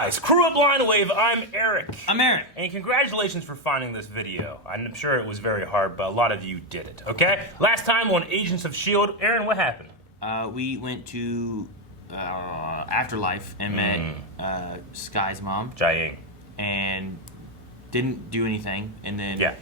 guys, Crew Up Line Wave, I'm Eric. I'm Eric. And congratulations for finding this video. I'm sure it was very hard, but a lot of you did it, okay? Last time on Agents of S.h.i.e.L.D., Aaron, what happened? We went to Afterlife and met Sky's mom. s.h.i.e.l.d. And didn't do anything. And then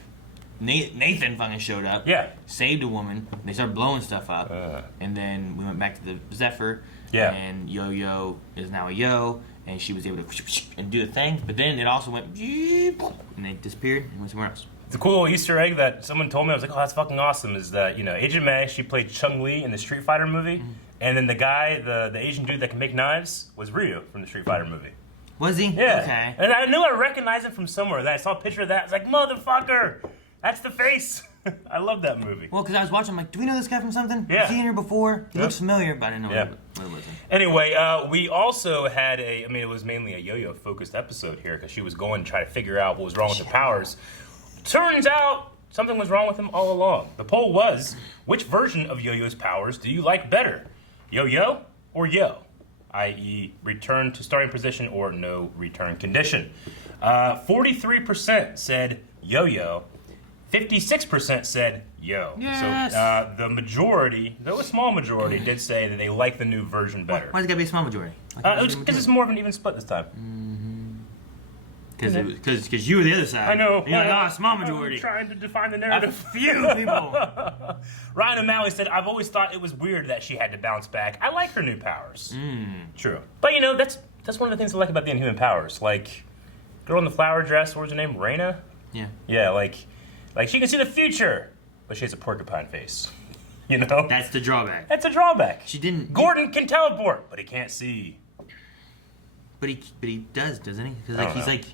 Nathan fucking showed up. Yeah. Saved a woman. They started blowing stuff up. And then we went back to the Zephyr. Yeah. And Yo-Yo is now a Yo. And she was able to and do a thing. But then it also went and they disappeared and went somewhere else. The cool little Easter egg that someone told me, I was like, oh, that's fucking awesome, is that, you know, Agent May, she played Chun-Li in the Street Fighter movie. And then the guy, the Asian dude that can make knives, was Ryu from the Street Fighter movie. Was he? Yeah. Okay. And I knew I recognized him from somewhere. Then I saw a picture of that. I was like, motherfucker, that's the face. I love that movie. Well, because I was watching, I'm like, do we know this guy from something? Yeah. Was he in here before? He looks familiar, but I didn't know what it was. Anyway, we also had it was mainly a Yo-Yo focused episode here because she was going to try to figure out what was wrong with the powers. Turns out something was wrong with him all along. The poll was, which version of Yo-Yo's powers do you like better? Yo-Yo or Yo? I.e. return to starting position or no return condition. 43% said Yo-Yo. 56% said Yo. Yes. So the majority, though a small majority, did say that they like the new version better. Why's it gotta be a small majority? Because it's more of an even split this time. Because you were the other side. I know. You're like, small majority. I'm trying to define the narrative. A few people. Ryan O'Malley said, I've always thought it was weird that she had to bounce back. I like her new powers. True. But you know, that's one of the things I like about the Inhuman powers. Like, girl in the flower dress, what was her name? Raina? Yeah. Yeah, like she can see the future, but she has a porcupine face. You know? That's the drawback. That's a drawback. She didn't. Gordon can teleport, but he can't see. But he does, doesn't he? Because like he's like,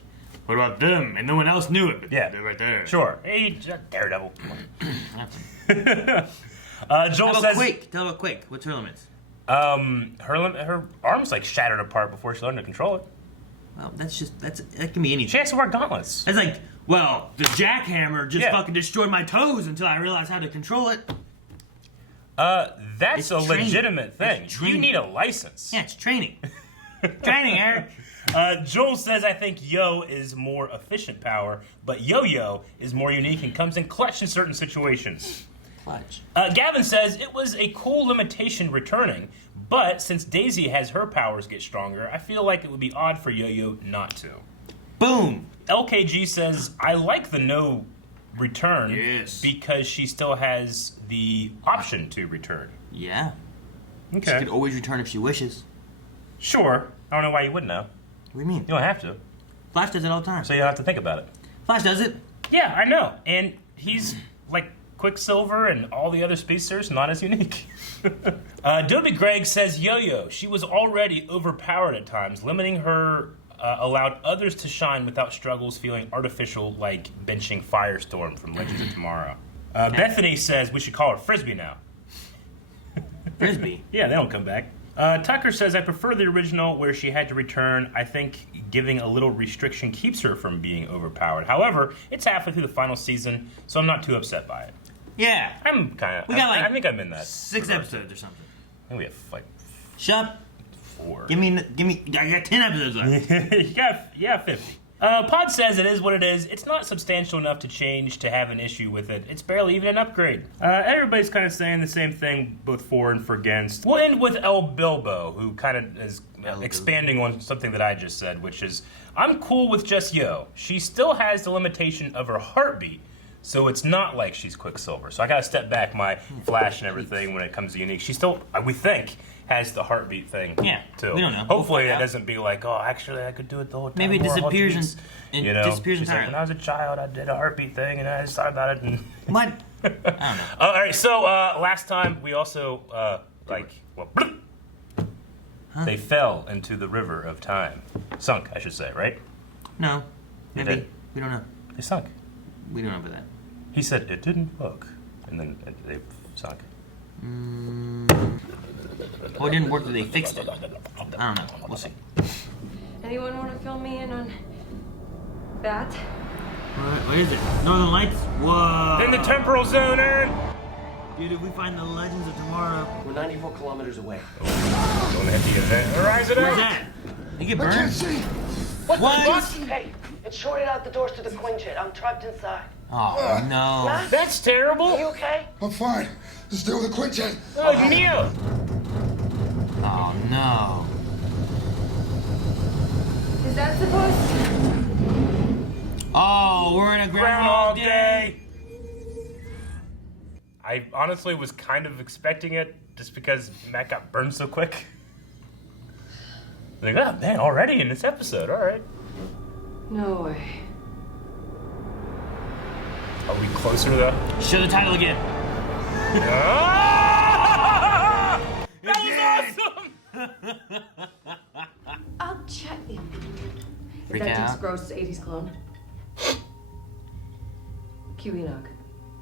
what about them? And no one else knew it. But yeah, they're right there. Sure. Hey, Daredevil. Joel says. Tell about Quake. What's her limits? Her arm's like shattered apart before she learned to control it. Well, that can be anything. She has to wear gauntlets. It's like, well, the jackhammer just fucking destroyed my toes until I realized how to control it. That's a legitimate thing. You need a license. Yeah, it's training. Training, Eric. Joel says, I think Yo is more efficient power, but Yo-Yo is more unique and comes in clutch in certain situations. Clutch. Gavin says, it was a cool limitation returning, but since Daisy has her powers get stronger, I feel like it would be odd for Yo-Yo not to. Boom. LKG says, I like the no return because she still has the option to return. Yeah. Okay. She could always return if she wishes. Sure. I don't know why you wouldn't know. What do you mean? You don't have to. Flash does it all the time. So you don't have to think about it. Flash does it. Yeah, I know. And he's like Quicksilver and all the other speedsters, not as unique. Dobie Greg says, Yo-Yo, she was already overpowered at times. Limiting her allowed others to shine without struggles, feeling artificial like benching Firestorm from Legends of Tomorrow. Bethany says we should call her Frisbee now. Frisbee? Yeah, they don't come back. Tucker says, I prefer the original where she had to return. I think giving a little restriction keeps her from being overpowered. However, it's halfway through the final season, so I'm not too upset by it. Yeah. I'm kind of... I think I'm in that. 6 episodes or something. I think we have like... Shut up. 4. Give me, I got 10 episodes left. Yeah, 50. Pod says it is what it is. It's not substantial enough to change to have an issue with it. It's barely even an upgrade. Everybody's kind of saying the same thing, both for and for against. We'll end with El Bilbo, who kind of is expanding on something that I just said, which is, I'm cool with just Yo. She still has the limitation of her heartbeat, so it's not like she's Quicksilver. So I gotta step back my Flash and everything when it comes to unique. She still, we think, has the heartbeat thing too. We don't know. Hopefully it doesn't be like, oh, actually I could do it the whole time. Maybe it disappears and disappears She's entirely. like, when I was a child, I did a heartbeat thing and I just thought about it. And What? I don't know. all right, so last time we also they fell into the river of time. Sunk, I should say, right? No. They Maybe. did. We don't know. They sunk. We don't know about that. He said it didn't work, and then they sunk. Well, it didn't work, they fixed it. I don't know. We'll see. Anyone want to fill me in on that? What is it? Northern Lights? Whoa! In the temporal zone, Aaron! Dude, if we find the Legends of Tomorrow... We're 94 kilometers away. Don't hit the event horizon. Where's that? You get burned? I can't see. What? What? Hey, it shorted out the doors to the Quinjet. I'm trapped inside. Oh no. Matt, That's are terrible. you okay? I'm fine. Just deal with the Quinjet. Oh, Neo. Oh no. Is that supposed to... Oh, we're in a Groundhog Day. I honestly was kind of expecting it just because Matt got burned so quick. Like, oh man, already in this episode, alright. No way. Are we closer though? Show the title again. Ah! That was awesome! I'll check you. Freak Is that out. Duke's gross 80s clone? Cue Enoch.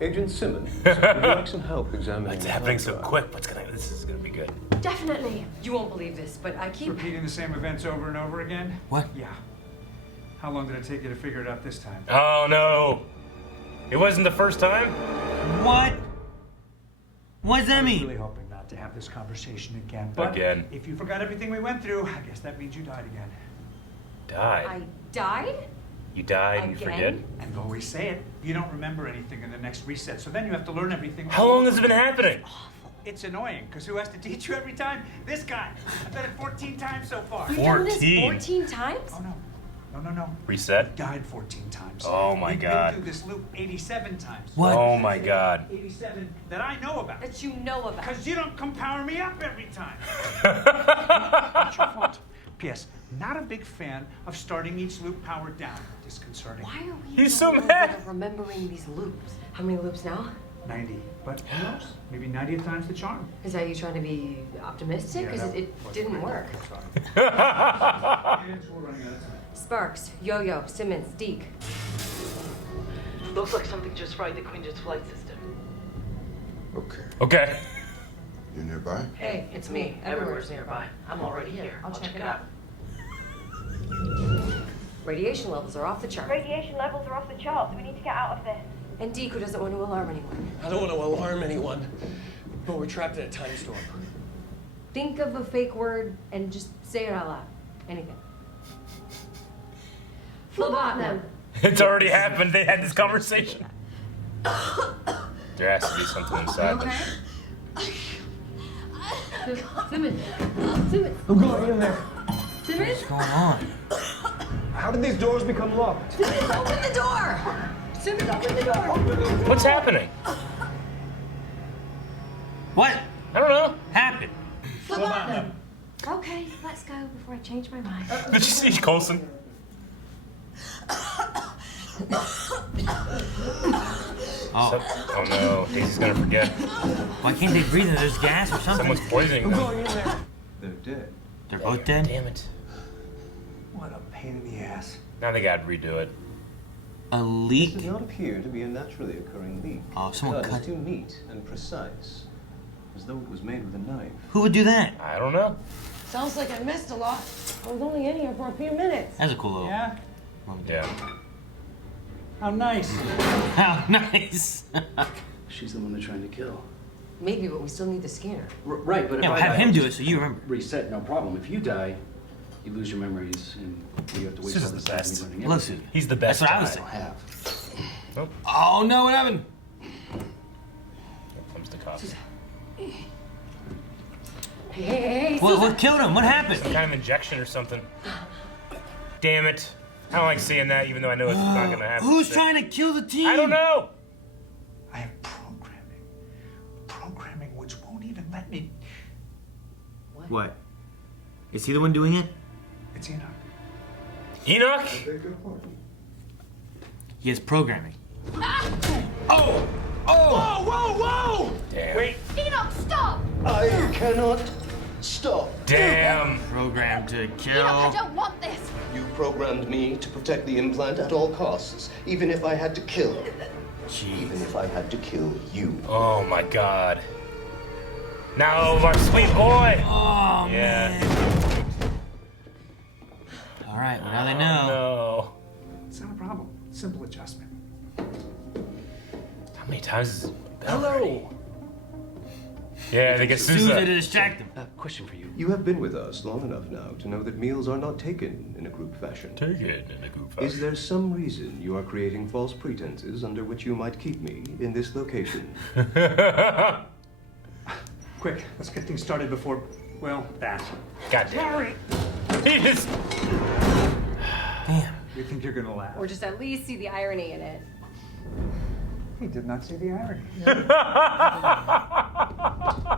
Agent Simmons, would you like some help examining It's the happening so hard quick. This is gonna be good. Definitely. You won't believe this, but I keep... Repeating the same events over and over again? What? Yeah. How long did it take you to figure it out this time? Oh no. It wasn't the first time? What? What does that I was really mean? hoping not to have this conversation again. But Again. if you forgot everything we went through, I guess that means you died again. Died. I died? You died and you forget? Again? And always say it. You don't remember anything in the next reset, so then you have to learn everything. How long has it been happening? It's annoying, because who has to teach you every time? This guy. I've done it 14 times so far. You've done this 14. 14 times? Oh, no. No. Reset? Died 14 times. Oh, my We've God. been through this loop 87 times. What? Oh my god. 87 that I know about. That you know about. Because you don't come power me up every time. That's Your fault. P.S. Not a big fan of starting each loop powered down. Disconcerting. Why are we He's so no mad. longer remembering these loops? How many loops now? 90. But who knows? Maybe 90th time's the charm. Is that you trying to be optimistic? Because that it was didn't my work. fault. I'm sorry. And we're running out of time. Sparks, Yo-Yo, Simmons, Deke. Looks like something just fried the Quinjet's flight system. Okay. Okay. You nearby? Hey, it's me. Everywhere's nearby. I'm already here. I'll check it out. Radiation levels are off the chart. Radiation levels are off the charts. We need to get out of this. And Deke, who doesn't want to alarm anyone. I don't want to alarm anyone, but we're trapped in a time storm. Think of a fake word and just say it out loud. Anything. Phlebotomy. It's already happened. They had this conversation. There has to be something inside them. Simmons. Simmons. I'm going in there. Simmons. What's going on? How did these doors become locked? Simmons, open the door. Simmons, open the door. What's happening? What I don't know. happened? Phlebotomy. Okay, let's go before I change my mind. Did you see Coulson? Oh no, Daisy's gonna forget. Why can't they breathe? There's gas or something. Someone's poisoning them. Going in there. They're dead. They're both dead. Damn it. What a pain in the ass. Now they gotta redo it. A This leak? does not appear to be a naturally occurring leak. Oh, someone Cut cut. is too neat and precise, as though it was made with a knife. Who would do that? I don't know. Sounds like I missed a lot. I was only in here for a few minutes. That's a cool little. Yeah? Yeah. How nice. How nice. She's the one they're trying to kill. Maybe, but we still need the scanner. Right, but if Yeah, I have die, him I'll do it just so you remember. reset, no problem. If you die, you lose your memories and you have to waste all Susan's this the time best. relearning Love everything. Susan. He's the best. That's what I was guy. saying. I have. Oh no, what happened? Here comes the cop. Hey, What killed him? What happened? Some kind of injection or something. Damn it. I don't like seeing that, even though I know it's not gonna happen. Who's trying to kill the team? I don't know. I have programming. Programming which won't even let me. What? Is he the one doing it? It's Enoch. Enoch? He has programming. Whoa, whoa, whoa! Damn. Wait. Enoch, stop! I cannot stop. Damn. Programmed to kill. Enoch, I don't want this. You programmed me to protect the implant at all costs, even if I had to kill. Even if I had to kill you. Oh my god. Now, my sweet boy. Oh Yeah. man. All right, well now they know. No. It's not a problem. Simple adjustment. How many times is it been already? Hello. Yeah, they get Souza Souza. to distract him. Question for you. You have been with us long enough now to know that meals are not taken in a group fashion. Take it in a group Is there some reason you are creating false pretenses under which you might keep me in this location? Quick, let's get things started before, well, that. God damn. He just... Damn. You think you're gonna laugh? Or just at least see the irony in it. He did not see the irony.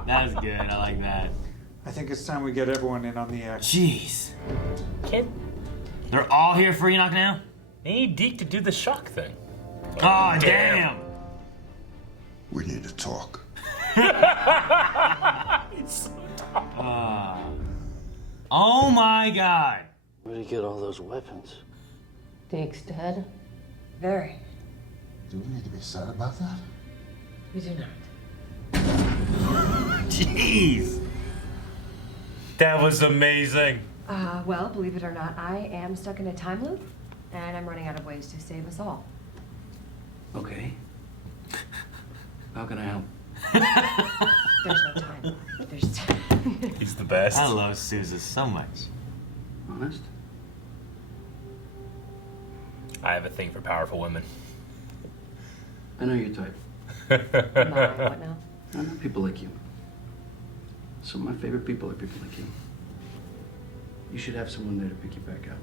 That is good. I like that. I think it's time we get everyone in on the action. Jeez. Kid, They're all here for Enoch now? they need Deke to do the shock thing. Oh, damn. We need to talk. It's so tough. Oh my god. Where'd you get all those weapons? Deke's dead? Very. Do we need to be sad about that? We do not. Jeez. That was amazing. Well, believe it or not, I am stuck in a time loop, and I'm running out of ways to save us all. Okay. How can I help? There's no time. There's time. He's the best. I love Souza so much. Honest? I have a thing for powerful women. I know your type. My, what now? I know people like you. Some of my favorite people are people like you. You should have someone there to pick you back up.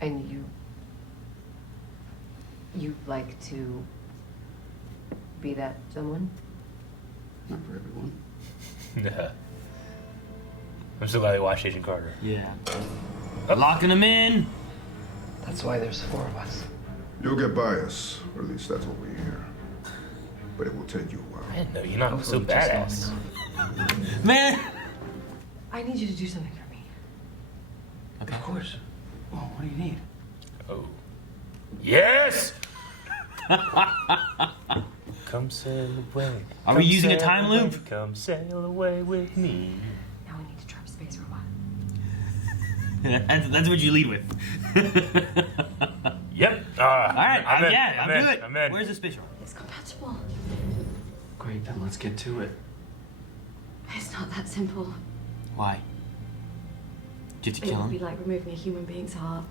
And you like to be that someone? Not for everyone. Yeah. I'm so glad we watched Agent Carter. Yeah. Locking them in. That's why there's 4 of us. You'll get by us, or at least that's what we hear. But it will take you a while. I didn't know Enoch was so Hopefully badass. just long Man. I need you to do something for me. enough. Of course. Well, what do you need? Oh. Yes! Come sail away. Are we Come using a sail time away, loop? Come sail away with me. Now we need to trap Space Robot. That's what you lead with. Yep. All right. I'm in. Yeah, I'm I'm in. good. I'm in. Where's the space room? It's compatible. Great, then let's get to it. It's not that simple. Why? Get to It kill would be him? like removing a human being's heart.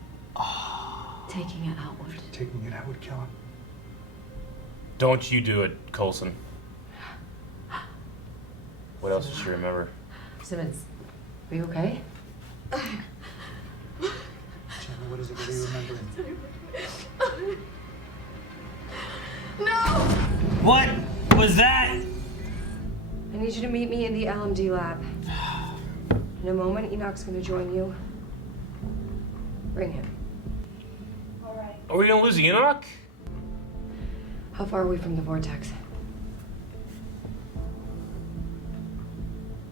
Taking it outward. Taking it out would kill him. Don't you do it, Coulson. What else does she remember? Simmons, are you okay? Jenny, what is it? What are you remembering? No! What was that? I need you to meet me in the LMD lab. In a moment, Enoch's gonna join you. Bring him. Are we gonna lose Enoch? How far are we from the vortex?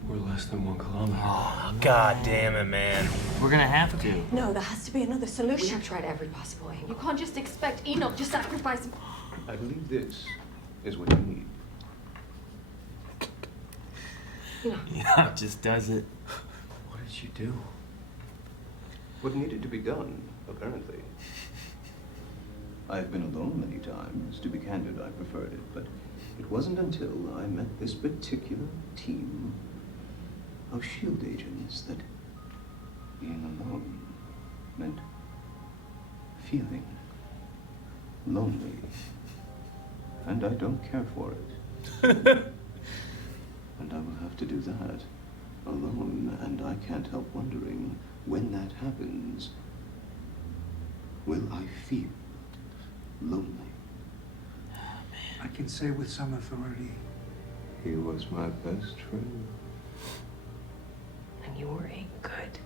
We're less than 1 kilometer. Oh, God damn it, man. We're gonna have to. No, there has to be another We solution. have tried every possible angle. You can't just expect Enoch to sacrifice him. I believe this is what you need. Enoch just does it. What did you do? What needed to be done, apparently. I've been alone many times. To be candid, I preferred it, but it wasn't until I met this particular team of S.h.i.e.L.D. agents that being alone meant feeling lonely. And I don't care for it. And I will have to do that alone, and I can't help wondering, when that happens, will I feel lonely? I can say with some authority. He was my best friend. And you were a good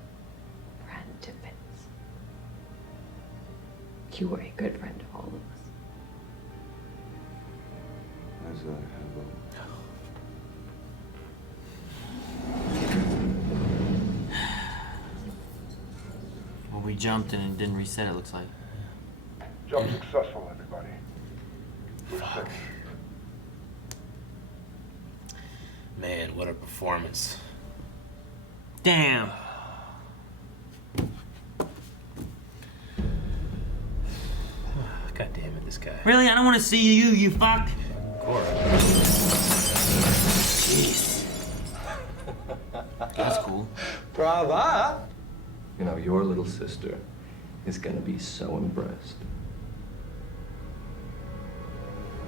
friend to Vince. You were a good friend to all of us. As I have always. Well, we jumped and it didn't reset, it looks like. Jump successful, everybody. We're finished. Man, what a performance. Damn. God damn it, this guy. Really? I don't want to see you, you fuck. Of course. Jeez. That's cool. Brava! You know, your little sister is gonna be so impressed.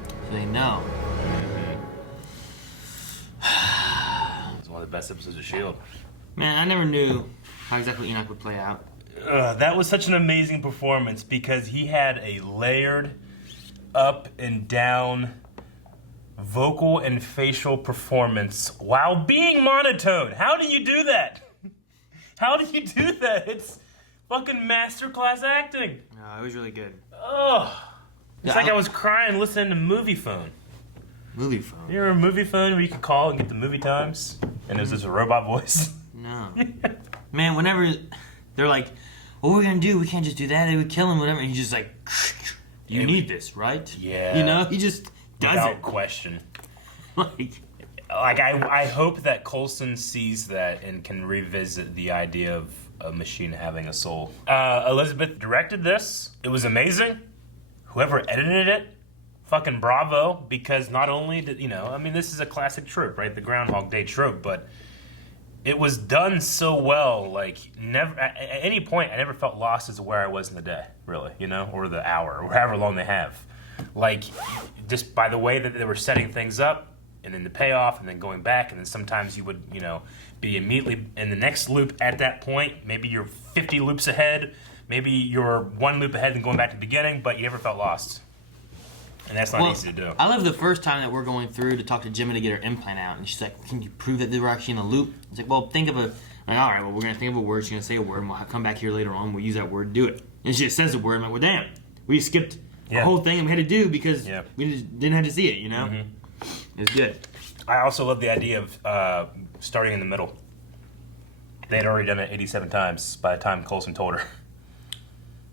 So they know. It's one of the best episodes of S.h.i.e.L.D. Man, I never knew how exactly Enoch would play out. That was such an amazing performance because he had a layered, up and down vocal and facial performance while being monotone. How do you do that? How do you do that? It's fucking masterclass acting. No, it was really good. Oh, it's like I was crying listening to Movie Phone. Movie phone. You remember Movie Phone where you could call and get the movie times? And there's this robot voice. No. Man, whenever they're like, what we're gonna do, we can't just do that, they would kill him, whatever, and he's just like, you need this, right? Yeah. You know, he just does Without it. question. Like, I hope that Coulson sees that and can revisit the idea of a machine having a soul. Elizabeth directed this. It was amazing. Whoever edited it, fucking bravo, because not only did, I mean, this is a classic trope, right? The Groundhog Day trope, but it was done so well, like, never, at any point, I never felt lost as to where I was in the day, really, or the hour, or however long they have. Like, just by the way that they were setting things up, and then the payoff, and then going back, and then sometimes you would, be immediately in the next loop at that point. Maybe you're 50 loops ahead, maybe you're one loop ahead and going back to the beginning, but you never felt lost. And that's not easy to do. I love the first time that we're going through to talk to Jimmy to get her implant out, and she's like, can you prove that they were actually in a loop? It's like, well, think of all right, well, we're going to think of a word, she's going to say a word, and we'll come back here later on, we'll use that word to do it. And she just says the word, and I'm like, well, damn, we skipped the whole thing and we had to do because we just didn't have to see it, Mm-hmm. It's good. I also love the idea of starting in the middle. They had already done it 87 times by the time Coulson told her.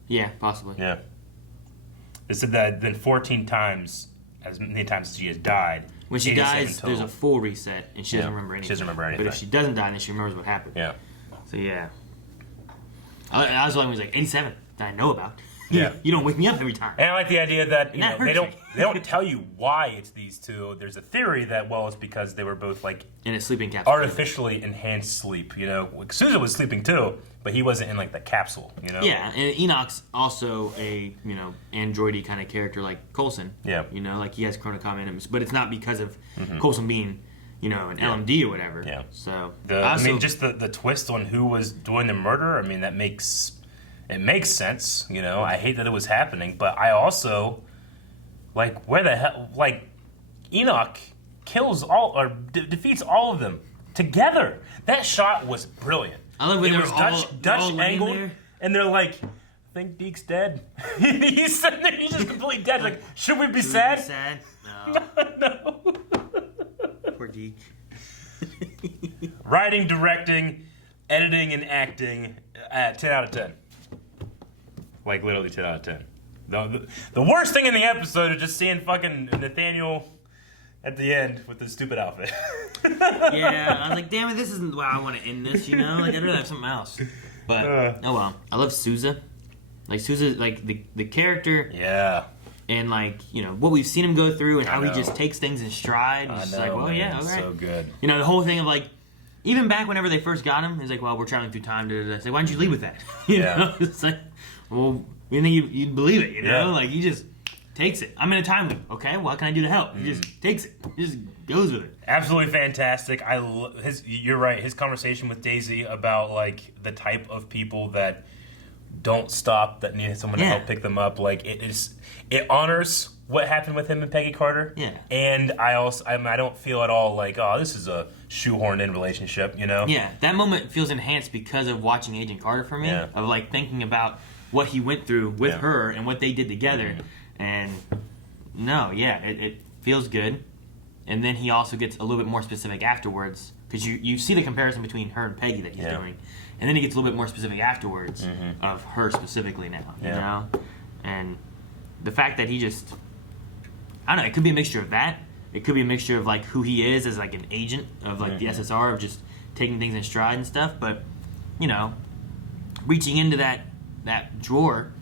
Yeah, possibly. Yeah. They said that then 14 times, as many times as she has died. When she dies, there's a full reset, and she doesn't remember anything. She doesn't remember anything. But if she doesn't die, then she remembers what happened. Yeah. So, yeah. I was like, 87 that I know about. Yeah. You don't wake me up every time. And I like the idea that they don't me. tell you why it's these two. There's a theory that it's because they were both like in a sleeping capsule, artificially enhanced sleep. Souza was sleeping too, but he wasn't in like the capsule. Yeah, and Enoch's also a androidy kind of character like Coulson. Yeah. Like he has Chronicom in him, but it's not because of Coulson being an LMD or whatever. Yeah. So just the twist on who was doing the murder. I mean, it makes sense, I hate that it was happening, but I also, where the hell, Enoch kills all, or defeats all of them together. That shot was brilliant. I love when it they was were all Dutch angled, there. And they're like, I think Deke's dead. He's sitting there, he's just completely dead. Like, should we be sad? Sad? No. No. Poor Deke. Writing, directing, editing, and acting, 10 out of 10. Like, literally 10 out of 10. The worst thing in the episode is just seeing fucking Nathaniel at the end with the stupid outfit. Yeah, I was like, damn it, this isn't where I want to end this, Like, I'd rather have something else. But, oh well. I love Souza. Like, Souza, like, the character. Yeah. And, what we've seen him go through and how he just takes things in stride. It's just like, well, yeah, all right. So good. The whole thing of, even back whenever they first got him, he's like, well, we're traveling through time. It's like, why didn't you lead with that? You know? It's like, well, you think you'd believe it, Like, he just takes it. I'm in a time loop. Okay, what can I do to help? He just takes it. He just goes with it. Absolutely fantastic. You're right. His conversation with Daisy about, the type of people that don't stop, that need someone to help pick them up. It honors what happened with him and Peggy Carter. Yeah. And I don't feel at all like, oh, this is a shoehorned in relationship, Yeah, that moment feels enhanced because of watching Agent Carter for me. Yeah. Of thinking about what he went through with her and what they did together. And it feels good. And then he also gets a little bit more specific afterwards. Because you see the comparison between her and Peggy that he's doing. And then he gets a little bit more specific afterwards of her specifically now. You know? And the fact that he just, I don't know, it could be a mixture of that. It could be a mixture of who he is as an agent of the SSR, of just taking things in stride and stuff. But, reaching into that drawer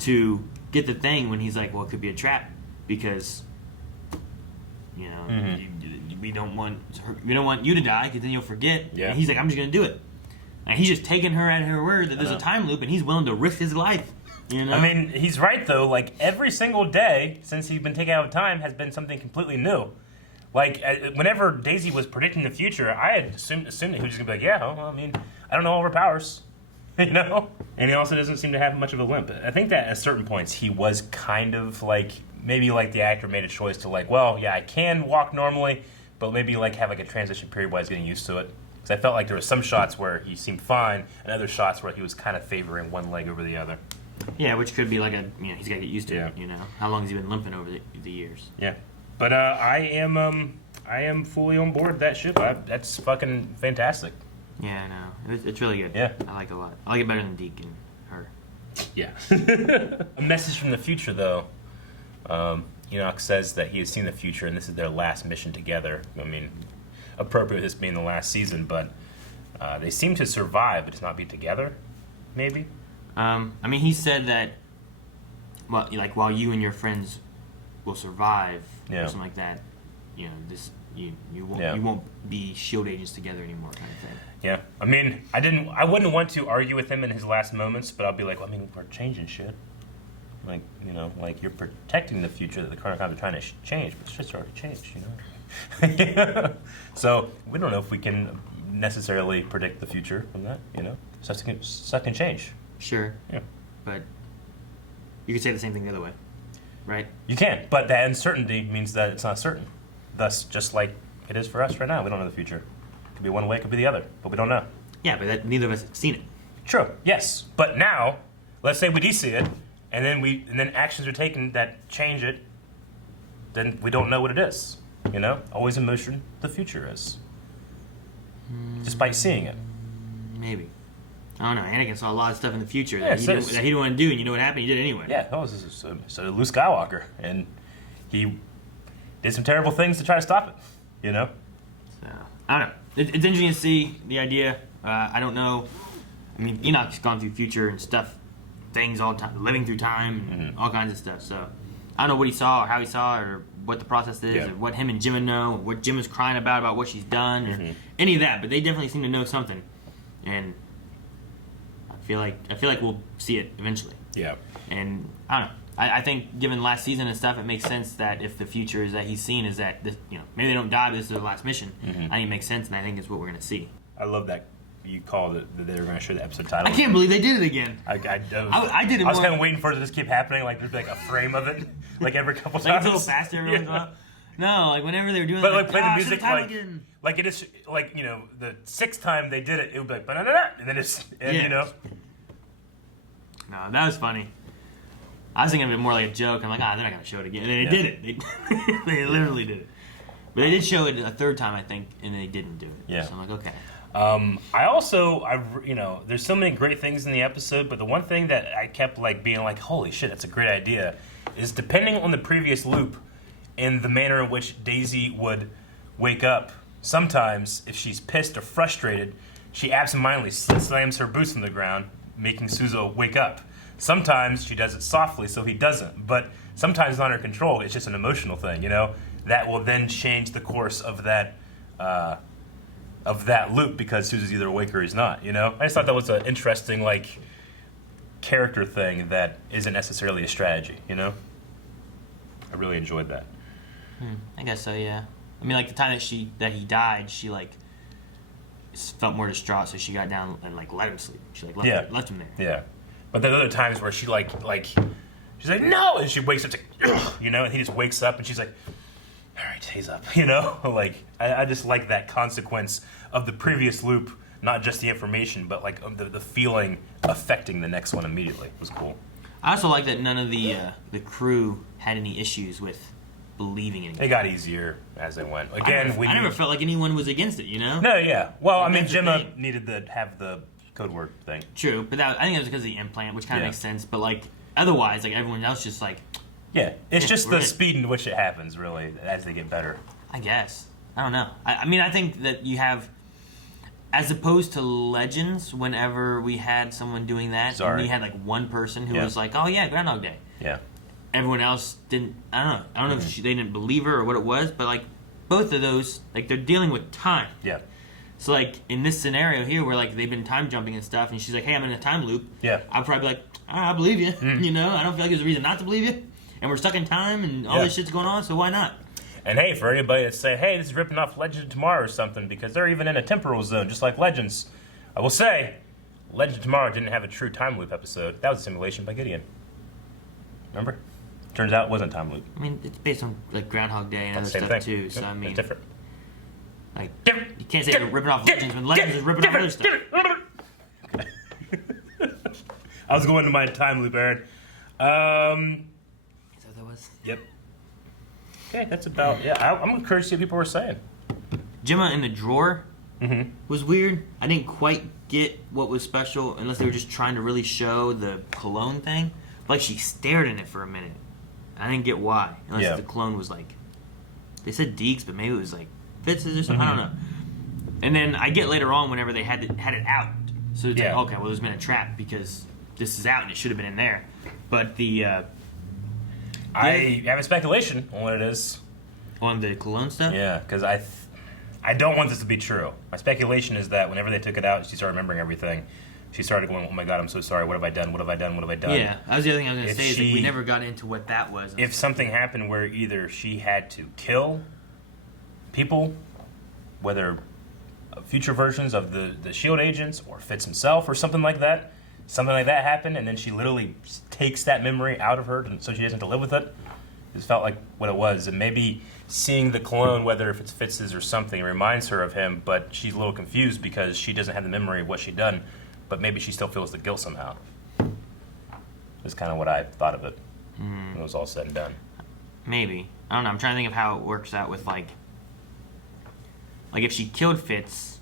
to get the thing when he's like, well, it could be a trap because, you we don't want you to die because then you'll forget. Yeah. And he's like, I'm just gonna do it. And he's just taking her at her word that there's a time loop, and he's willing to risk his life. You know? I mean, he's right though. Like every single day since he's been taken out of time has been something completely new. Like whenever Daisy was predicting the future, I had assumed that he was just gonna be like, yeah, well, I mean, I don't know all of her powers, you know. And he also doesn't seem to have much of a limp. I think that at certain points he was kind of like maybe like the actor made a choice to like, well, yeah, I can walk normally, but maybe like have like a transition period while he's getting used to it. Because I felt like there were some shots where he seemed fine, and other shots where he was kind of favoring one leg over the other. Yeah, which could be like he's got to get used to it. You know, how long has he been limping over the years? Yeah, but I am fully on board that ship. That's fucking fantastic. Yeah, I know. It's really good. Yeah, I like it a lot. I like it better than Deke and her. Yeah. A message from the future, though. Enoch says that he has seen the future, and this is their last mission together. I mean, appropriate with this being the last season, but they seem to survive, but to not be together, maybe. I mean, he said that, well, like while you and your friends will survive, or something like that, you know, this you won't be S.h.i.e.l.D. agents together anymore, kind of thing. Yeah, I mean, I wouldn't want to argue with him in his last moments, but I'll be like, well, I mean, we're changing shit. Like, you know, like you're protecting the future that the Chronicom are trying to change, but shit's already changed, you know. So we don't know if we can necessarily predict the future from that, you know. Stuff can change. Sure. Yeah. But you could say the same thing the other way, right? You can, but that uncertainty means that it's not certain. Thus, just like it is for us right now, we don't know the future. It could be one way, it could be the other, but we don't know. Yeah, but neither of us have seen it. True. Yes, but now, let's say we do see it, and then actions are taken that change it. Then we don't know what it is. You know, always in motion. The future is, despite seeing it. Maybe. I don't know. Anakin saw a lot of stuff in the future that he didn't want to do, and you know what happened? He did it anyway. Yeah, so Luke Skywalker, and he did some terrible things to try to stop it. You know. So I don't know. It's interesting to see the idea. I don't know. I mean, Enoch's gone through future and stuff, things all the time, living through time, all kinds of stuff. So I don't know what he saw or how he saw it or what the process is or what him and Jimma know, or what Jimma's crying about what she's done, or any of that. But they definitely seem to know something, and I feel like we'll see it eventually. Yeah. And I don't know. I think given last season and stuff, it makes sense that if the future is that he's seen is that this, you know, maybe they don't die, but this is their last mission. I think it makes sense, and I think it's what we're gonna see. I love that you called it that they were going to show the episode title. I can't believe they did it again. I did it. I was kind of waiting for it to just keep happening, like there's like a frame of it, like every couple times. Like a little faster every once in a while. No, like whenever they were doing, but like play the music again. like it is like, you know, the sixth time they did it, it would be like ba-da-da-da, and then it's you know. No, that was funny. I was thinking of it more like a joke. I'm like, they're not gonna show it again, and then they did it. They literally did it. But they did show it a third time, I think, and they didn't do it. Yeah. So I'm like, okay. You know, there's so many great things in the episode, but the one thing that I kept like being like, holy shit, that's a great idea, is depending on the previous loop and the manner in which Daisy would wake up, sometimes if she's pissed or frustrated, she absentmindedly slams her boots on the ground, making Souza wake up. Sometimes she does it softly so he doesn't, but sometimes it's under control. It's just an emotional thing, you know, that will then change the course of that loop because Souza's either awake or he's not, you know? I just thought that was an interesting, like, character thing that isn't necessarily a strategy, you know? I really enjoyed that. I guess so, yeah. I mean, like, the time that he died, she, like, felt more distraught, so she got down and, like, let him sleep. She, like, left him there. Yeah. But there are other times where she, like, she's like, no! And she wakes up, you know? And he just wakes up, and she's like, all right, he's up, you know? Like, I just like that consequence of the previous loop, not just the information, but like the feeling affecting the next one immediately. It was cool. I also like that none of the crew had any issues with believing anything. It got easier as they went. Again, I never felt like anyone was against it, you know? No, yeah. Well, I mean, Jimma needed to have the code word thing. True, but I think it was because of the implant, which kind of makes sense. But like otherwise, like everyone else, just like. Yeah, it's just the speed in which it happens, really, as they get better. I guess. I don't know. I mean, I think that you have, as opposed to Legends, whenever we had someone doing that, and we had like one person who was like, oh yeah, Groundhog Day. Yeah. Everyone else didn't, I don't know if they didn't believe her or what it was, but like, both of those, like, they're dealing with time. Yeah. So, like, in this scenario here where, like, they've been time jumping and stuff, and she's like, hey, I'm in a time loop. Yeah. I'd probably be like, I believe you. You know, I don't feel like there's a reason not to believe you. And we're stuck in time, and all this shit's going on, so why not? And hey, for anybody that's saying, hey, this is ripping off Legends of Tomorrow or something, because they're even in a temporal zone, just like Legends. I will say, Legends of Tomorrow didn't have a true time loop episode. That was a simulation by Gideon. Remember? Turns out it wasn't time loop. I mean, it's based on, like, Groundhog Day and other Same stuff, thing. too, so, I mean... It's different. Like, you can't say they're ripping off Legends when Legends is ripping off other stuff. I was going to my time loop, Aaron. Is that what that was? Yep. Okay, that's about... Yeah, I'm encouraged to see what people were saying. Gemma in the drawer was weird. I didn't quite get what was special, unless they were just trying to really show the cologne thing. Like, she stared in it for a minute. I didn't get why. Unless the cologne was like... They said Deeks, but maybe it was like Fitz's or something. I don't know. And then I get later on whenever they had it out. So it's like, okay, well, there's been a trap because this is out and it should have been in there. But the... I have a speculation on what it is. On the cologne stuff? Yeah, because I don't want this to be true. My speculation is that whenever they took it out, she started remembering everything. She started going, oh my God, I'm so sorry. What have I done? What have I done? What have I done? Yeah, that was the other thing I was going to say, is that we never got into what that was. If something happened where either she had to kill people, whether future versions of the S.h.i.e.L.D. agents or Fitz himself or something like that happened, and then she literally takes that memory out of her so she doesn't have to live with it. It felt like what it was. And maybe seeing the clone, whether if it's Fitz's or something, reminds her of him, but she's a little confused because she doesn't have the memory of what she'd done, but maybe she still feels the guilt somehow. That's kind of what I thought of it when it was all said and done. Maybe. I don't know. I'm trying to think of how it works out with, like if she killed Fitz,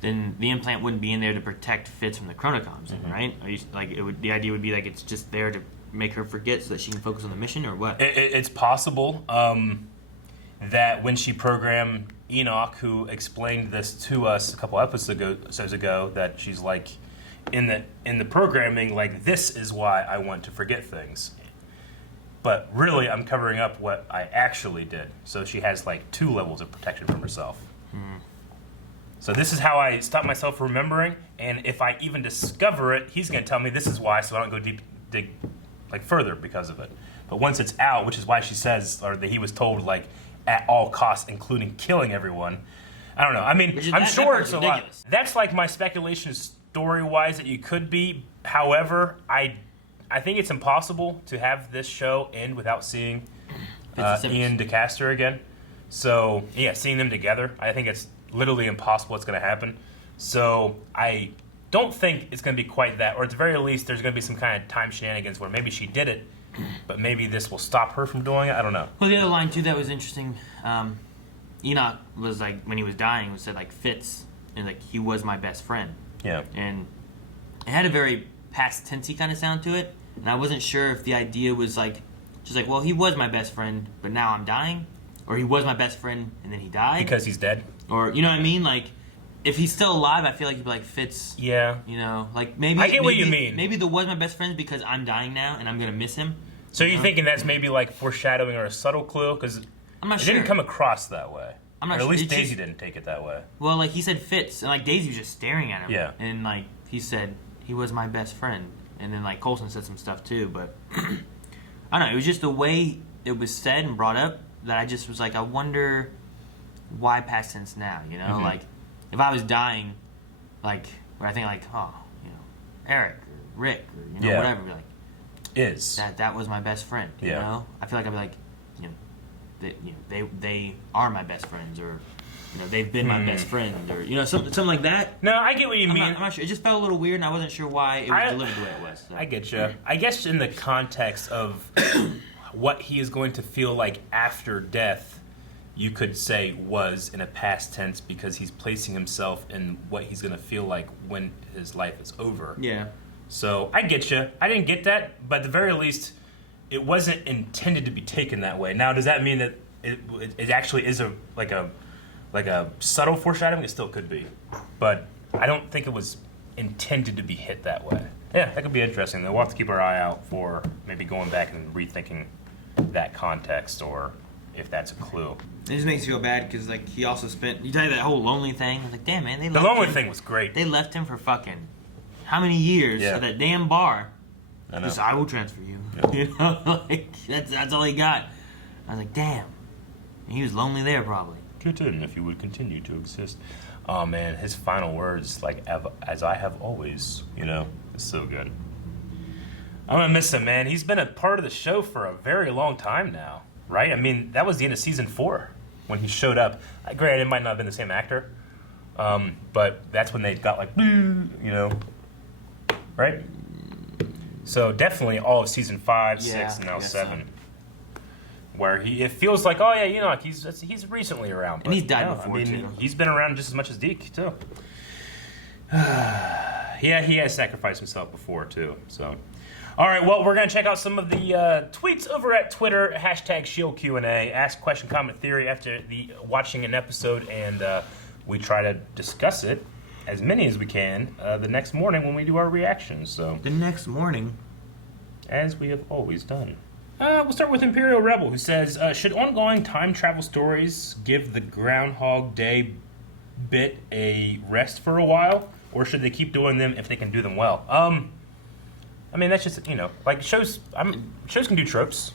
then the implant wouldn't be in there to protect Fitz from the Chronocoms, right? Or the idea would be like it's just there to make her forget so that she can focus on the mission, or what? It's possible that when she programmed Enoch, who explained this to us a couple episodes ago, that she's like, in the programming, like, this is why I want to forget things. But really, I'm covering up what I actually did. So she has like 2 levels of protection from herself. So this is how I stop myself from remembering, and if I even discover it, he's going to tell me this is why, so I don't go dig further because of it. But once it's out, which is why she says, or that he was told, like, at all costs, including killing everyone. I don't know. I mean, I'm sure it's a lot. That's like my speculation story-wise that you could be. However, I think it's impossible to have this show end without seeing Ian DeCaster again. So, yeah, seeing them together, I think it's literally impossible it's going to happen. So, I don't think it's going to be quite that, or at the very least, there's going to be some kind of time shenanigans where maybe she did it, but maybe this will stop her from doing it. I don't know. Well, the other line, too, that was interesting, Enoch was like, when he was dying, said, like, Fitz, and, like, he was my best friend. Yeah. And it had a very past tensey kind of sound to it, and I wasn't sure if the idea was, like, just like, well, he was my best friend, but now I'm dying, or he was my best friend, and then he died. Because he's dead? Or, you know what I mean? Like, if he's still alive, I feel like he'd be like, Fitz. Yeah. You know, like, maybe... I get what you mean. Maybe the was my best friend because I'm dying now, and I'm going to miss him. So you're thinking that's maybe like foreshadowing or a subtle clue? Because I'm not it sure. didn't come across that way. I'm not or at sure. least Daisy didn't take it that way. Well, like, he said Fitz, and, like, Daisy was just staring at him. Yeah. And, like, he said he was my best friend. And then, like, Coulson said some stuff, too, but... I don't know, it was just the way it was said and brought up that I just was like, I wonder why past tense now, you know? Like, if I was dying, like, where I think, like, oh, you know, Eric or Rick or, you know, whatever, like... That was my best friend, you know? I feel like I'd be like, they are my best friends, or, you know, they've been my best friend, or, you know, something like that. No, I get what you mean. I'm not sure. It just felt a little weird, and I wasn't sure why it was delivered the way it was. So. I get you. I guess in the context of what he is going to feel like after death, you could say was in a past tense because he's placing himself in what he's going to feel like when his life is over. Yeah. So I get you. I didn't get that, but at the very least, it wasn't intended to be taken that way. Now, does that mean that it actually is a subtle foreshadowing? It still could be, but I don't think it was intended to be hit that way. Yeah, that could be interesting. We'll have to keep our eye out for maybe going back and rethinking that context, or if that's a clue. It just makes you feel bad because like he also spent. You tell you that whole lonely thing. I was like, damn man, The lonely thing was great. They left him for fucking how many years at that damn bar? I know. Just, I will transfer you. Yeah. You know, like that's all he got. I was like, damn. And he was lonely there probably. Get in if you would continue to exist. Oh man, his final words, like as I have always, you know, is so good. I'm gonna miss him, man. He's been a part of the show for a very long time now, right? I mean, that was the end of season 4 when he showed up. Granted, it might not have been the same actor, but that's when they got like, you know, right? So definitely all of season 5, 6, and now 7. Where it feels like, oh yeah, Enoch, he's recently around. And he's died before, I mean, too. He's been around just as much as Deke, too. Yeah, he has sacrificed himself before, too, so. All right, well, we're going to check out some of the tweets over at Twitter, #S.h.i.e.l.d. Q&A. Ask question, comment, theory after watching an episode, and we try to discuss it, as many as we can, the next morning when we do our reactions. So The next morning. as we have always done. We'll start with Imperial Rebel, who says, should ongoing time travel stories give the Groundhog Day bit a rest for a while, or should they keep doing them if they can do them well? I mean, that's just, you know, like shows can do tropes,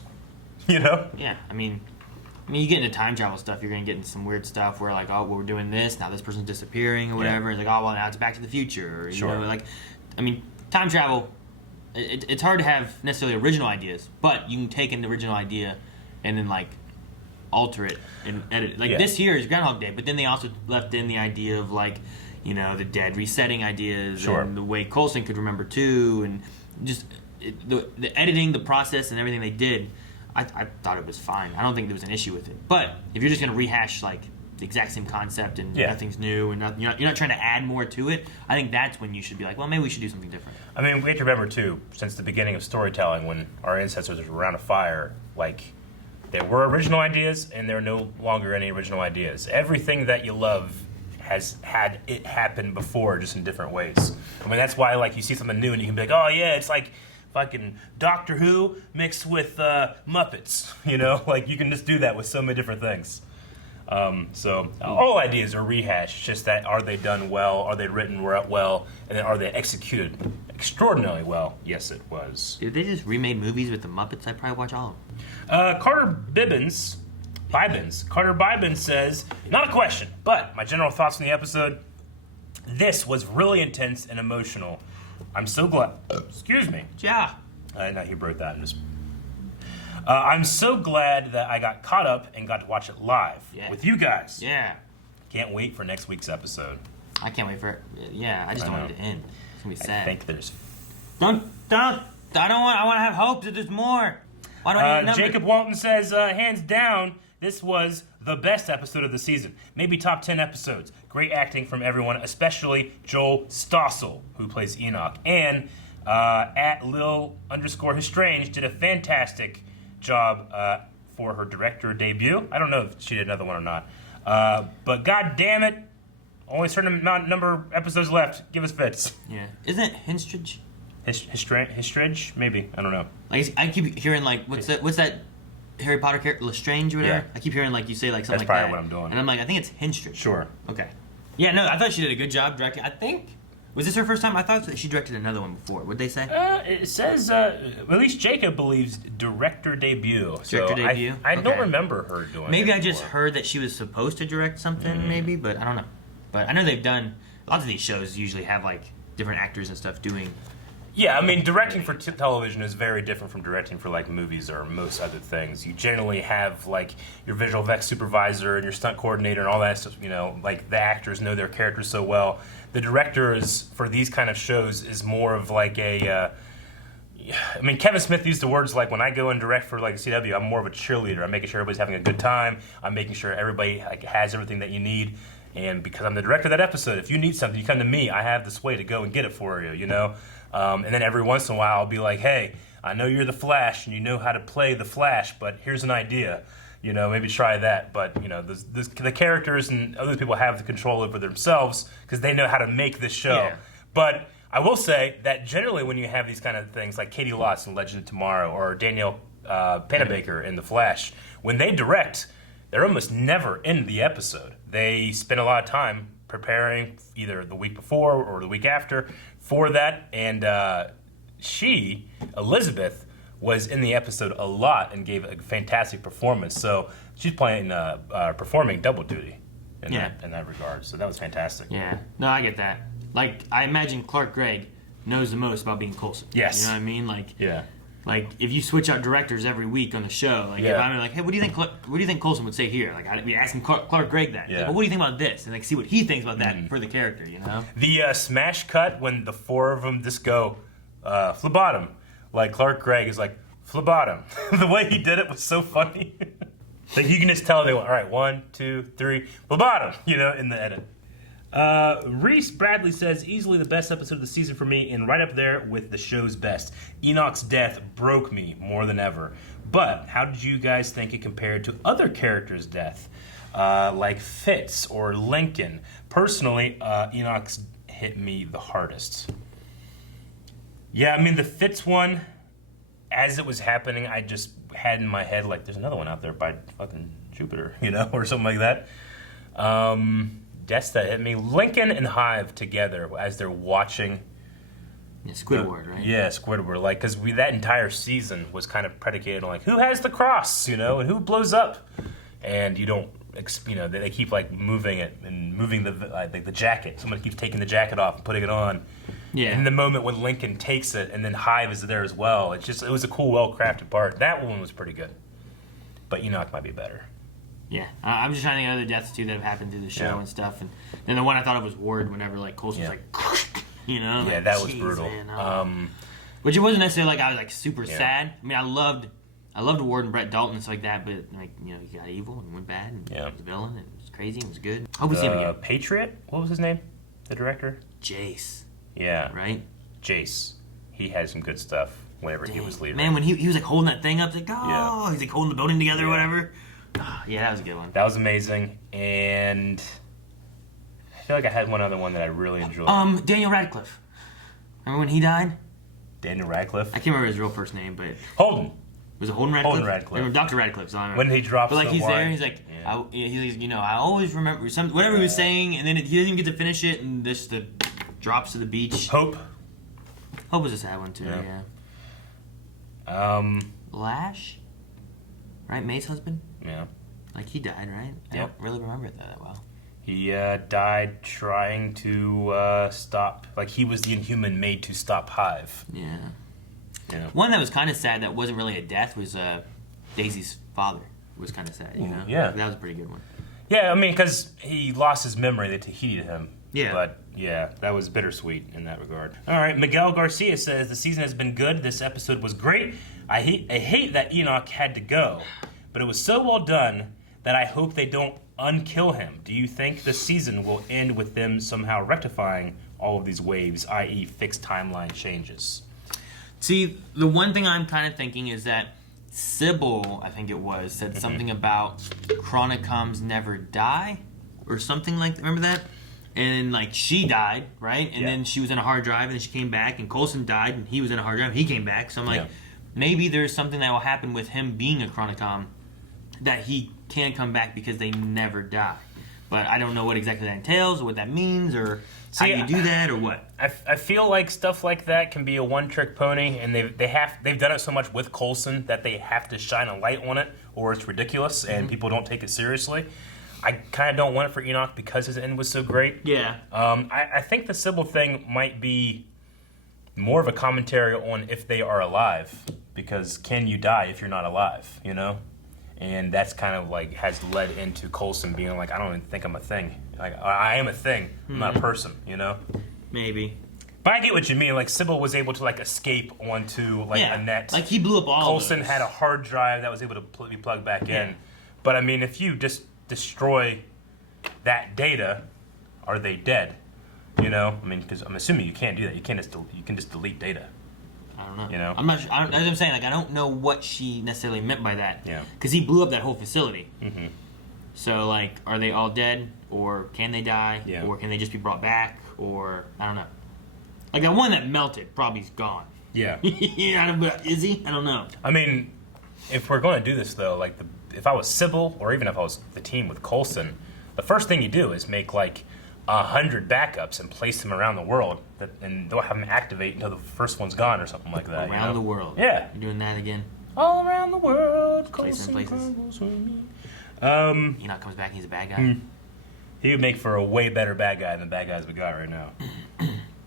you know? Yeah, I mean, you get into time travel stuff, you're going to get into some weird stuff where, like, oh, well, we're doing this, now this person's disappearing or whatever. It's like, oh, well, now it's Back to the Future. Or, you know, like, I mean, time travel, it's hard to have necessarily original ideas, but you can take an original idea and then, like, alter it and edit it. Like, this here is Groundhog Day, but then they also left in the idea of, like, you know, the dead resetting ideas and the way Coulson could remember, too, and just the editing, the process, and everything they did. I thought it was fine. I don't think there was an issue with it. But if you're just going to rehash like the exact same concept and nothing's new and you're not trying to add more to it, I think that's when you should be like, well, maybe we should do something different. I mean, we have to remember too, since the beginning of storytelling, when our ancestors were around a fire, like there were original ideas and there are no longer any original ideas. Everything that you love has had it happen before, just in different ways. I mean, that's why like you see something new and you can be like, oh yeah, it's like fucking Doctor Who mixed with Muppets, you know? Like, you can just do that with so many different things. So, all ideas are rehashed, just that are they done well, are they written well, and then are they executed extraordinarily well? Yes, it was. If they just remade movies with the Muppets, I'd probably watch all of them. Carter Bibens says, not a question, but my general thoughts on the episode. This was really intense and emotional. I'm so glad. Excuse me. Yeah. No, he wrote that. I'm so glad that I got caught up and got to watch it live with you guys. Yeah. Can't wait for next week's episode. I can't wait for it. Yeah, I just don't want it to end. It's gonna be sad. I think there's. I want to have hope that there's more. Why don't I need Jacob Walton says, hands down, this was the best episode of the season. Maybe top 10 episodes. Great acting from everyone, especially Joel Stossel, who plays Enoch. And at Lil_Estrange did a fantastic job for her director debut. I don't know if she did another one or not. But god damn it, only a certain number of episodes left. Give us fits. Yeah. Isn't it Hinstridge? Histridge? Maybe. I don't know. Like I keep hearing like what's that Harry Potter character Lestrange or whatever? Yeah. I keep hearing like you say like something That's like that. probably what I'm doing. And I'm like, I think it's Hinstridge. Sure. Okay. Yeah, no, I thought she did a good job directing. I think was this her first time? I thought that she directed another one before. What'd they say? It says at least Jacob believes director debut. Director debut? I don't remember her doing. Maybe it I just before. heard that she was supposed to direct something, maybe, but I don't know. But I know they've done lots of these shows. Usually have like different actors and stuff doing. Yeah, I mean, directing for television is very different from directing for like movies or most other things. You generally have like your visual effects supervisor and your stunt coordinator and all that stuff. You know, like the actors know their characters so well. The directors for these kind of shows is more of like a. I mean, Kevin Smith used the words like, when I go and direct for like CW, I'm more of a cheerleader. I'm making sure everybody's having a good time. I'm making sure everybody like has everything that you need. And because I'm the director of that episode, if you need something, you come to me. I have this way to go and get it for you. You know. And then every once in a while, I'll be like, hey, I know you're the Flash and you know how to play the Flash, but here's an idea. You know, maybe try that. But, you know, the characters and other people have the control over themselves because they know how to make this show. Yeah. But I will say that generally when you have these kind of things, like Katie Lotz in Legend of Tomorrow or Danielle Panabaker in The Flash. When they direct, they're almost never in the episode. They spend a lot of time preparing either the week before or the week after for that. And Elizabeth, was in the episode a lot and gave a fantastic performance. So she's performing double duty in that regard. So that was fantastic. Yeah. No, I get that. Like, I imagine Clark Gregg knows the most about being Coulson. Yes. You know what I mean? Like, yeah. Like, if you switch out directors every week on the show, like, if I'm like, hey, what do you think Coulson would say here? Like, I'd be asking Clark Gregg that. Yeah. Like, well, what do you think about this? And, like, see what he thinks about that for the character, you know? The smash cut when the four of them just go phlebotom. Like, Clark Gregg is like, phlebotom. The way he did it was so funny. Like, you can just tell they went, all right, 1, 2, 3, phlebotom, you know, in the edit. Reese Bradley says, easily the best episode of the season for me and right up there with the show's best. Enoch's death broke me more than ever. But how did you guys think it compared to other characters' death? Like Fitz or Lincoln. Personally, Enoch's hit me the hardest. Yeah, I mean, the Fitz one, as it was happening, I just had in my head, like, there's another one out there by fucking Jupiter, you know, or something like that. Deaths that hit me. Lincoln and Hive together as they're watching. Yeah, Squidward, right? Yeah, Squidward. Like, because that entire season was kind of predicated on, like, who has the cross, you know, and who blows up. And you don't, you know, they keep, like, moving it and moving the jacket. Someone keeps taking the jacket off and putting it on. Yeah. And the moment when Lincoln takes it and then Hive is there as well, it was a cool, well-crafted part. That one was pretty good. But Enoch might be better. Yeah, I'm just trying to think of other deaths too that have happened through the show and stuff. And then the one I thought of was Ward whenever like Coulson was like, you know, yeah, like, that was brutal. Man, which it wasn't necessarily like I was like super sad. I mean, I loved Ward and Brett Dalton and stuff like that. But like, you know, he got evil and went bad and was a villain and it was crazy and it was good. I hope we see him again. Patriot, what was his name? The director? Jace. Yeah. Right. Jace. He had some good stuff whenever he was leading. Man, when he was like holding that thing up, like he's like holding the building together or whatever. Yeah, that was a good one. That was amazing, and I feel like I had one other one that I really enjoyed. Daniel Radcliffe. Remember when he died? Daniel Radcliffe? I can't remember his real first name, but Holden. Was it Holden Radcliffe? Holden Radcliffe. Dr. Radcliffe. So when he drops, but like the he's wine. there, and he's like, he's you know, I always remember whatever he was saying, and then he doesn't even get to finish it, and this the drops to the beach. Hope was a sad one too. Yeah. Lash, right? May's husband. Yeah. Like he died, right? I don't really remember it that well. He died trying to stop. Like he was the Inhuman made to stop Hive. Yeah. Yeah. One that was kind of sad that wasn't really a death was Daisy's father. Was kind of sad, you know. Yeah. That was a pretty good one. Yeah, I mean, because he lost his memory that heated him. Yeah. But, yeah, that was bittersweet in that regard. All right, Miguel Garcia says, the season has been good. This episode was great. I hate that Enoch had to go, but it was so well done that I hope they don't unkill him. Do you think the season will end with them somehow rectifying all of these waves, i.e. fixed timeline changes? See, the one thing I'm kind of thinking is that Sybil, I think it was, said something about Chronicoms never die or something like that. Remember that? And like she died, right? And then she was in a hard drive and then she came back and Coulson died and he was in a hard drive and he came back. So I'm like, maybe there's something that will happen with him being a Chronicom that he can come back because they never die. But I don't know what exactly that entails or what that means or how you do that or what. I feel like stuff like that can be a one-trick pony, and they've done it so much with Coulson that they have to shine a light on it, or it's ridiculous and people don't take it seriously. I kind of don't want it for Enoch because his end was so great. Yeah. I think the Sybil thing might be more of a commentary on if they are alive, because can you die if you're not alive? You know, and that's kind of like has led into Coulson being like, I don't even think I'm a thing. Like I am a thing. I'm not a person. You know. Maybe. But I get what you mean. Like Sybil was able to like escape onto like a net. Like he blew up all. Coulson had a hard drive that was able to be plugged back in. But I mean, if you just destroy that data, are they dead? You know, I mean, because I'm assuming you can't do that. You can just delete data. I don't know. You know, I'm not. As I'm saying, like I don't know what she necessarily meant by that. Yeah. Because he blew up that whole facility. Mm-hmm. So like, are they all dead, or can they die, Yeah. or can they just be brought back, or I don't know. Like that one that melted probably is gone. Yeah. Is he? I don't know. I mean, if we're going to do this though, like if I was Sybil or even if I was the team with Coulson, the first thing you do is make like 100 backups and place them around the world, and don't have them activate until the first one's gone or something like that. Around the world. Yeah. You're doing that again. All around the world. Placing places. Enoch comes back. He's a bad guy. He would make for a way better bad guy than the bad guys we got right now.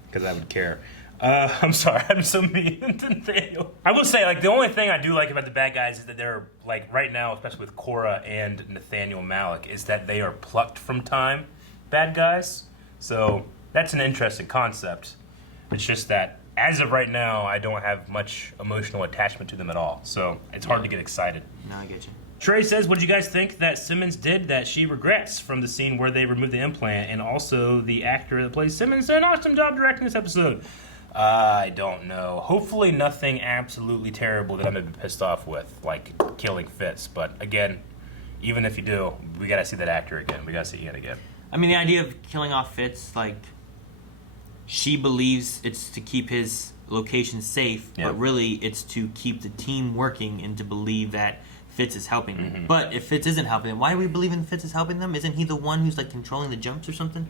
Because I would care. I'm sorry, I'm so mean to Nathaniel. I will say, like, the only thing I do like about the bad guys is that they're, like, right now, especially with Cora and Nathaniel Malik, is that they are plucked from time bad guys. So that's an interesting concept. It's just that, as of right now, I don't have much emotional attachment to them at all. So it's hard to get excited. No, I get you. Trey says, what did you guys think that Simmons did that she regrets from the scene where they removed the implant? And also, the actor that plays Simmons did an awesome job directing this episode. I don't know. Hopefully nothing absolutely terrible that I'm going to be pissed off with, like killing Fitz. But again, even if you do, we got to see that actor again. We got to see Ian again. I mean, the idea of killing off Fitz, like, she believes it's to keep his location safe, but really it's to keep the team working and to believe that Fitz is helping them. But if Fitz isn't helping them, why are we believing Fitz is helping them? Isn't he the one who's, like, controlling the jumps or something?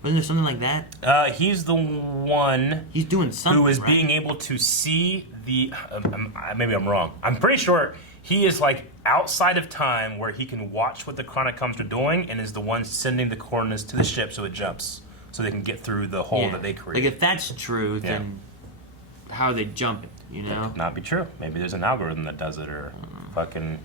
Wasn't there something like that? He's the one. He's doing something. Who is being able to see the. Maybe I'm wrong. I'm pretty sure he is like outside of time where he can watch what the Chronicoms are doing and is the one sending the coordinates to the ship so it jumps so they can get through the hole that they create. Like if that's true, then how are they jumping? You know, that could not be true. Maybe there's an algorithm that does it, or fucking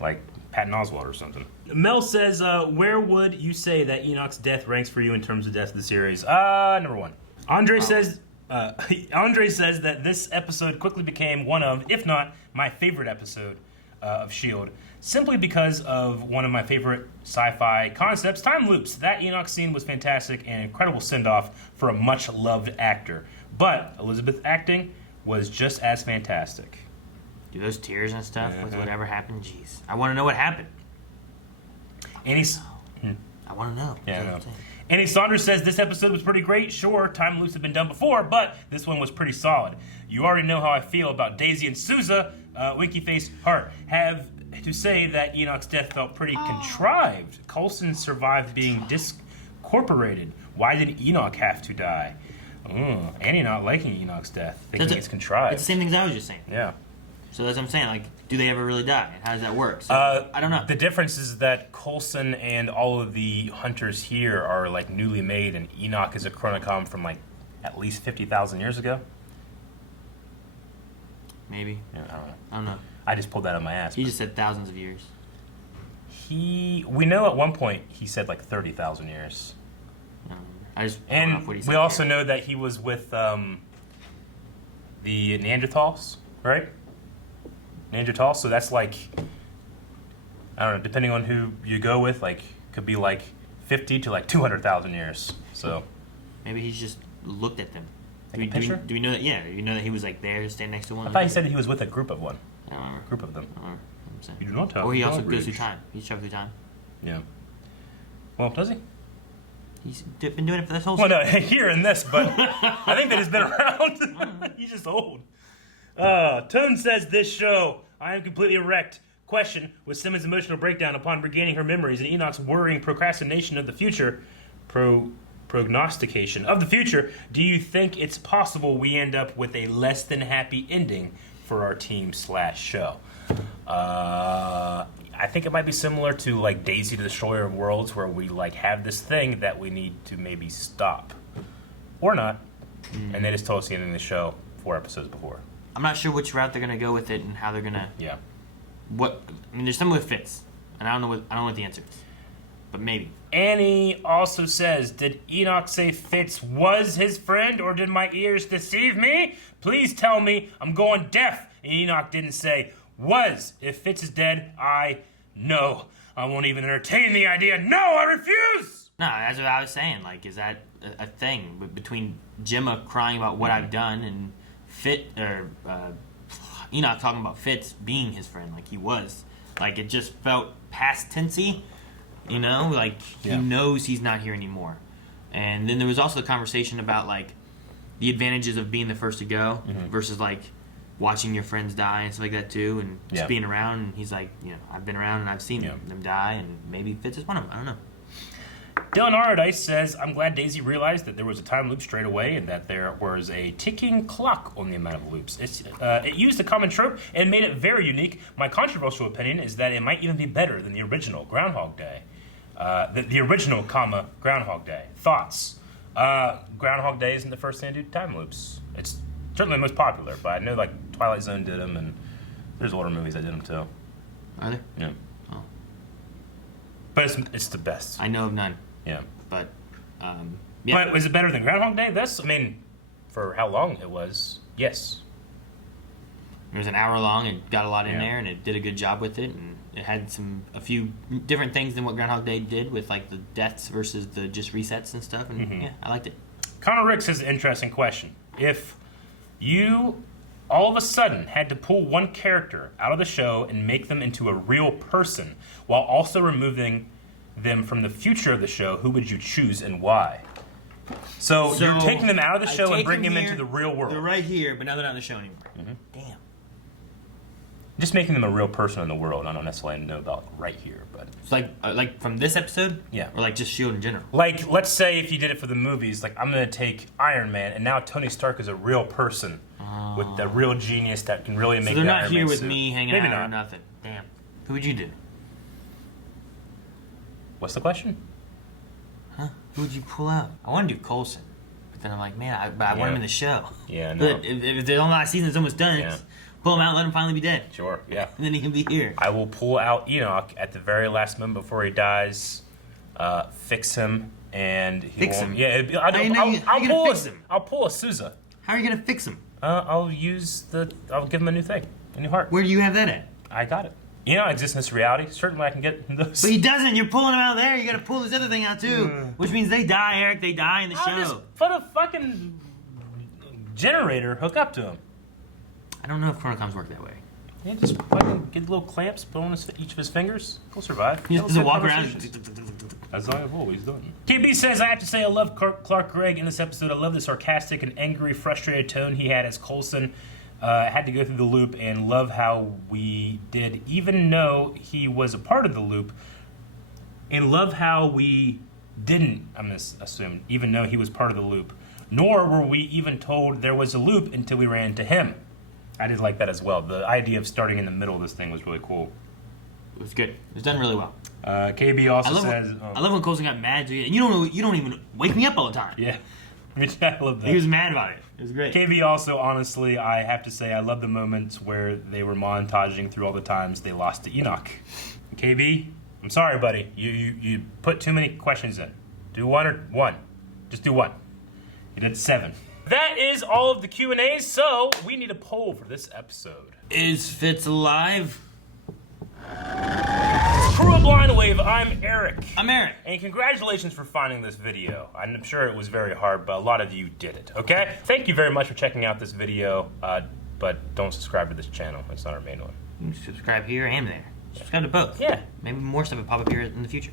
like Patton Oswalt or something. Mel says, where would you say that Enoch's death ranks for you in terms of death of the series? Number one. Andre says that this episode quickly became one of, if not my favorite episode of S.h.i.e.L.D. simply because of one of my favorite sci-fi concepts, time loops. That Enoch scene was fantastic and an incredible send-off for a much-loved actor. But Elizabeth's acting was just as fantastic. Do those tears and stuff with whatever happened? Jeez. I want to know what happened. I want to know. Yeah, I know. Annie Saunders says this episode was pretty great. Sure, time loops have been done before, but this one was pretty solid. You already know how I feel about Daisy and Souza. Winky face heart. Have to say that Enoch's death felt pretty contrived. Coulson survived being discorporated. Why did Enoch have to die? Annie not liking Enoch's death, thinking it's contrived. It's the same things I was just saying. Yeah. So that's what I'm saying. Like, do they ever really die? How does that work? So, I don't know. The difference is that Coulson and all of the hunters here are like newly made, and Enoch is a Chronicom from like at least 50,000 years ago. Maybe. Yeah, I don't know. I just pulled that out of my ass. He just said thousands of years. We know at one point he said like 30,000 years. I just and what he said we also know that he was with the Neanderthals, right? Neanderthals, so that's like, I don't know, depending on who you go with, like, could be like 50 to like 200,000 years. So maybe he's just looked at them. Do we know that? Yeah, you know that he was like there, standing next to one. I thought he said that he was with a group of one. I don't remember. Group of them. I don't remember. You do not have. Or he also goes through time. He's traveled through time. Yeah. Well, does he? He's been doing it for this whole. Well, no, here in this, but I think that he's been around. He's just old. Tone says this show, I am completely wrecked. Question, with Simmons' emotional breakdown upon regaining her memories and Enoch's worrying procrastination of the future, prognostication of the future, do you think it's possible we end up with a less than happy ending for our team/show? I think it might be similar to like Daisy the Destroyer of Worlds, where we like have this thing that we need to maybe stop. Or not. And they just told us the ending of the show 4 episodes before. I'm not sure which route they're gonna go with it and how they're gonna. Yeah. What I mean, there's something with Fitz, and I don't know what the answer is, but maybe. Annie also says, did Enoch say Fitz was his friend, or did my ears deceive me? Please tell me I'm going deaf. And Enoch didn't say was. If Fitz is dead, no. I won't even entertain the idea. No, I refuse. No, that's what I was saying. Like, is that a thing between Gemma crying about what I've done and Enoch talking about Fitz being his friend, like he was. Like, it just felt past tensey, you know? Like, he knows he's not here anymore. And then there was also the conversation about, like, the advantages of being the first to go versus, like, watching your friends die and stuff like that too, and just Yeah. being around. And he's like, I've been around and I've seen Yeah. them die, and maybe Fitz is one of them. I don't know. Dylan Ardice says, I'm glad Daisy realized that there was a time loop straight away and that there was a ticking clock on the amount of loops. It used a common trope and made it very unique. My controversial opinion is that it might even be better than the original Groundhog Day. The original, Groundhog Day. Thoughts? Groundhog Day isn't the first thing to do time loops. It's certainly the most popular, but I know like Twilight Zone did them, and there's older movies that did them too. Are there? Yeah. Oh. But it's the best. I know of none. Yeah. But, yeah. But was it better than Groundhog Day? I mean, for how long it was, yes. It was an hour long and got a lot in Yeah. there, and it did a good job with it, and it had a few different things than what Groundhog Day did with like the deaths versus the just resets and stuff, and yeah, I liked it. Connor Ricks has an interesting question. If you all of a sudden had to pull one character out of the show and make them into a real person while also removing them from the future of the show, who would you choose and why? So you're taking them out of the show and bringing them into the real world. They're right here, but now they're not in the show anymore. Damn. Just making them a real person in the world. I don't necessarily know about right here, but It's like from this episode? Yeah. Or like just S.h.i.e.L.D. in general? like, let's say if you did it for the movies, like I'm gonna take Iron Man, and now Tony Stark is a real person with the real genius that can really make. So they're the not Iron here Man with suit. me hanging Maybe out not. or nothing. Damn. Who would you do? What's the question? Huh? Who would you pull out? I want to do Coulson. But then I'm like, man, I want him in the show. Yeah, no. But if the last season's almost done, Yeah. pull him out and let him finally be dead. Sure, yeah. And then he can be here. I will pull out Enoch at the very last moment before he dies, fix him, and he Fix won't. him? Yeah, How you gonna pull fix him? I'll pull a Souza. How are you going to fix him? I'll give him a new thing, a new heart. Where do you have that at? I got it. Existence reality. Certainly, I can get those. But he doesn't. You're pulling him out there. You got to pull this other thing out too, which means they die, Eric. They die in the I'll show. just put a fucking generator hook up to him. I don't know if Chronicom's work that way. Yeah, just fucking get little clamps, put on each of his fingers. He'll survive. He He'll doesn't have walk around. conversations. As I have always done. KB says, I have to say I love Clark Gregg in this episode. I love the sarcastic and angry, frustrated tone he had as Coulson. Had to go through the loop, and love how we did, even though he was a part of the loop, and love how we didn't, I'm going to assume, even though he was part of the loop. Nor were we even told there was a loop until we ran into him. I did like that as well. The idea of starting in the middle of this thing was really cool. It was good. It was done really well. KB also says... I love when Coulson got mad. And you don't even wake me up all the time. Yeah. I love that. He was mad about it. It was great. KB also, honestly, I have to say, I love the moments where they were montaging through all the times they lost to Enoch. KB, I'm sorry, buddy. You put too many questions in. Do one or one. Just do one. You did 7. That is all of the Q&As, so we need a poll for this episode. Is Fitz alive? Crew of Blind Wave, I'm Eric. I'm Eric. And congratulations for finding this video. I'm sure it was very hard, but a lot of you did it, okay? Thank you very much for checking out this video, but don't subscribe to this channel. It's not our main one. You can subscribe here and there. Subscribe to both. Yeah. Maybe more stuff will pop up here in the future.